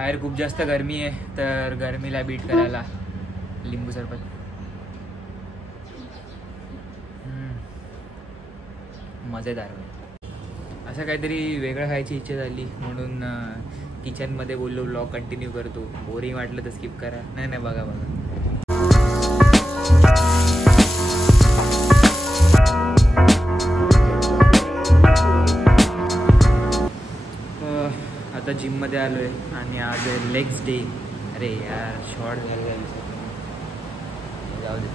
बाहेर खूप जास्त गरमी आहे, तर गरमीला बीट करायला लिंबू सरबत. मजेदार भाई. असं काहीतरी वेगळं खायची इच्छा झाली म्हणून किचनमध्ये बोललो व्लॉग कंटिन्यू करतो. बोरिंग वाटलं तर स्किप करा. नाही बघा. आता जिममध्ये आलो आहे आणि आज लेग्स डे. अरे यार शॉर्ट झालं जाऊ दे.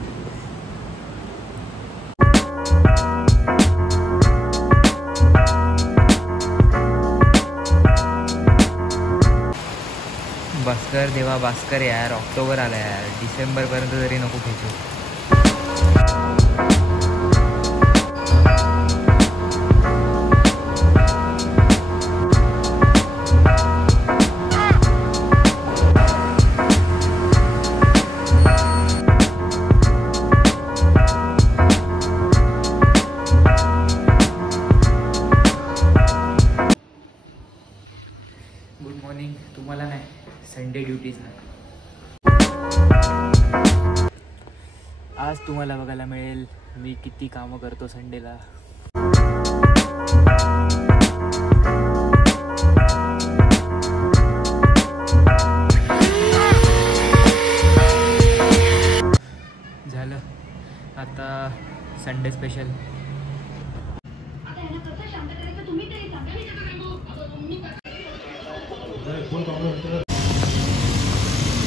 भास्कर देवा भास्कर यार, ऑक्टोबर आला यार, डिसेंबरपर्यंत तरी नको खेचू. Good morning. तुम्हाला नाही, संडे ड्युटीज ना. आज तुम्हाला बघायला मिळेल मी किती कामं करतो संडेला. झालं आता संडे स्पेशल.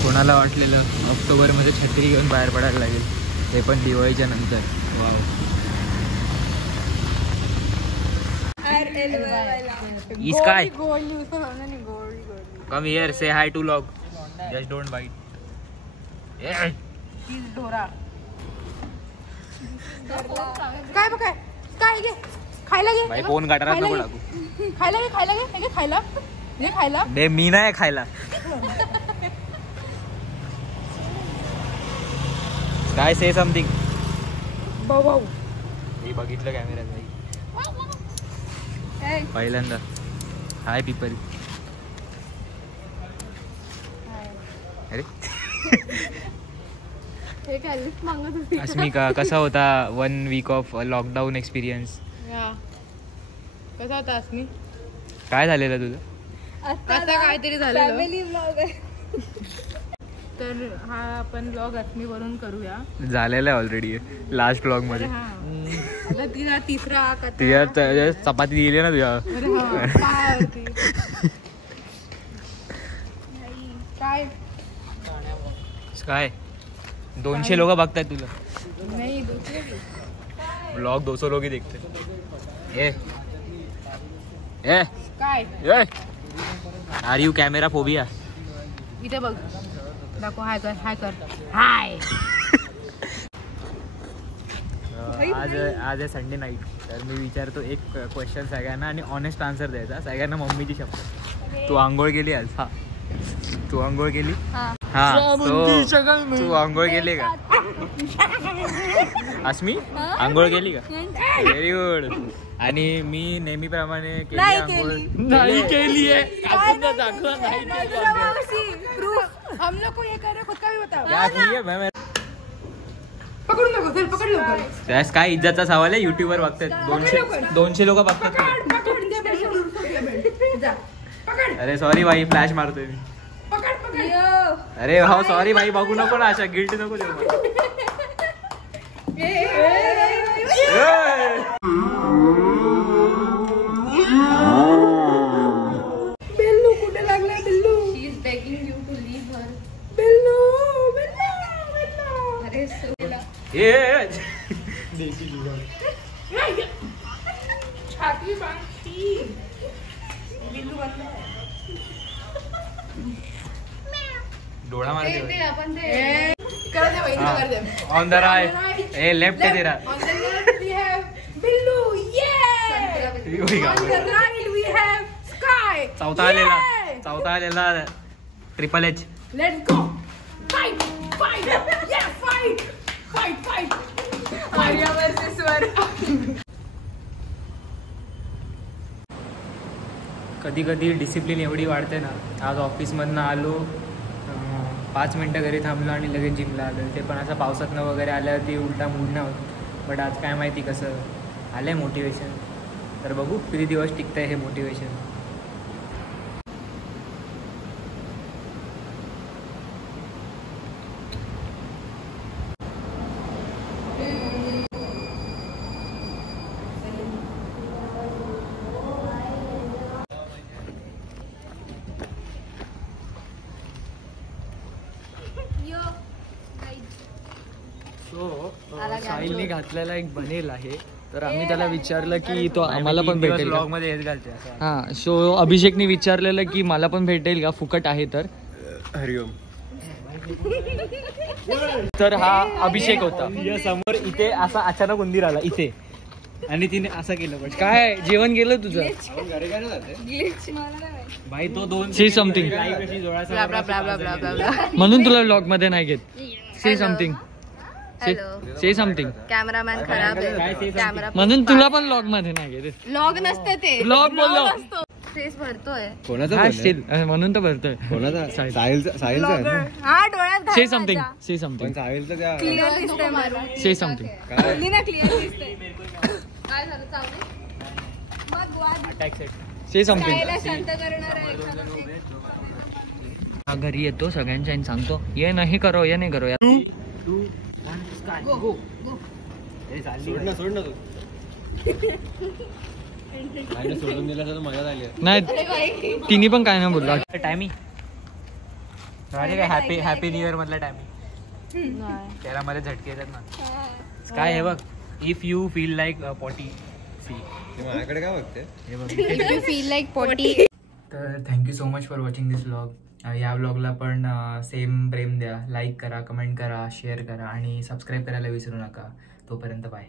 कोणाला वाटलेलं ऑक्टोबरमध्ये छत्री घेऊन बाहेर पडायला लागेल, ते पण दिवाळीच्या नंतर. वाव. इस काय come here, say hi to log, just don't bite. काय बघ काय घे खायला घे भाई. फोन गाठारात नको टाकू. खायला घे खायला घे खायला. बे मी नाही खायला. काय से समथिंग. भाऊ मी बघितलं कॅमेऱ्यात पहिल्यांदा. हाय पीपल. अरे हे काय लिफ्ट मागत होती. अस्मिका, कसा होता 1 वीक ऑफ लॉकडाऊन एक्सपिरियन्स? कसा होता अस्मी? काय झालेलं तुझं? आता काहीतरी झालं फॅमिली व्लॉग आहे. तर हा आपण व्लॉग अस्मीवरून करूया. झालेलं आहे ऑलरेडी लास्ट व्लॉग मध्ये. आता तिला तिसरा तुझ्या चपाती दिली ना तुझ्या. काय काय 200 लोक बघतायत तुला. नाही व्लॉग 200 लोक देखते. ए काय आर यू कॅमेरा फोबिया? इथे बघ, दाखव. हाय कर हाय. आज आहे संडे नाईट. तर मी विचारतो एक क्वेश्चन सगळ्यांना आणि ऑनेस्ट आन्सर द्यायचा. सगळ्यांना मम्मीची शपथ. तू आंघोळ केली आज? हा. तू आंघोळ केली? हा. तू आंघोळ केली का अस्मी? आंघोळ केली का? Very good. आणि मी नेहमीप्रमाणे केली आंघोळ. नाही केली आहे. हम लोग को ये कर रहे खुद का भी बताओ. पकडून दाखव, चल पकड लवकर. त्यास काय इज्जतचा सवाल आहे. युट्यूबवर बघतात 200 लोक बघतात. अरे सॉरी भाई, फ्लॅश मारतोय मी. अरे हो सॉरी भाई, बघू नको ना अशा. गिल्ट नको देऊ. बिल्लू कुठे लागला? Billu she is begging you to leave her. Billu. अरे सोला देसी जुगाड. छाती बांधती. बिल्लू बंद. डोळा मारते आपण ते कर दे वहिनी, कर दे. On the right. ए लेफ्ट है तेरा. On the left we have Billu. ये on the right we have Sky. चौथा आलेला triple H. Let's go. Fight या फाइट. Arya versus war. कधी कधी डिसिप्लिन एवढी वाढते ना. आज ऑफिसमधनं आलो, 5 मिनटं घरी थांबलो आणि लगेच जिमला आलो. ते पण असं पावसातनं वगैरे आल्यावरती उलटा मूड नाही होत. बट आज काय माहिती कसं आलं आहे मोटिवेशन. तर बघू किती दिवस टिकतं आहे हे मोटिवेशन. साहिलने घातलेला एक बनेल आहे, तर आम्ही त्याला विचारलं की तो आम्हाला पण भेटेल का. मध्ये हेच घालते. हा, सो अभिषेकने विचारलेलं की मला पण भेटेल का, फुकट आहे तर. हरिओम. तर हा अभिषेक होता. समोर इथे असा अचानक उंदीर आला इथे आणि तिने असं केलं. काय जेवण गेलं तुझं. भाई तो 2 Say something. म्हणून तुला व्लॉग मध्ये नाही घेत. से समथिंग. से समथिंग. कॅमेरामॅन खराब आहे. कॅमेरा म्हणून तुला पण व्लॉग मध्ये नाही घेत. व्लॉग नसते ते. व्लॉग बोललो. फेस भरतोय. कोणाचा म्हणून तर भरतोय. कोणाचा? साहिलचा आहे ना? हा डोळ्यात से समथिंग. से समथिंग. पण साहिलचं त्या क्लिअर दिसतंय मला. से समथिंग. बोलली ना क्लिअर दिसतंय. काय झालं चावले? मग वाद. से समथिंग. कायला शांत करणार आहे. घरी येतो सगळ्यांच्या आणि सांगतो ये नाही करो, ये नाही करो यार. 2, 1 स्काय गो. सोड ना तू. सोडून दिला तर मजा झाली. नाही तिने पण काय नाही बोलला. टायमिंग काय हॅपी न्यू इयर मधला टायमिंग. त्याला मध्ये झटके येतात ना. काय हे बघ, if you feel like potty. See माझ्याकडे काय बघते हे बघ. If you feel like potty. तर thank you so much for watching this vlog. या व्लॉगला पण सेम प्रेम द्या. लाईक करा, कमेंट करा, शेअर करा आणि सबस्क्राईब करायला विसरू नका. तोपर्यंत बाय.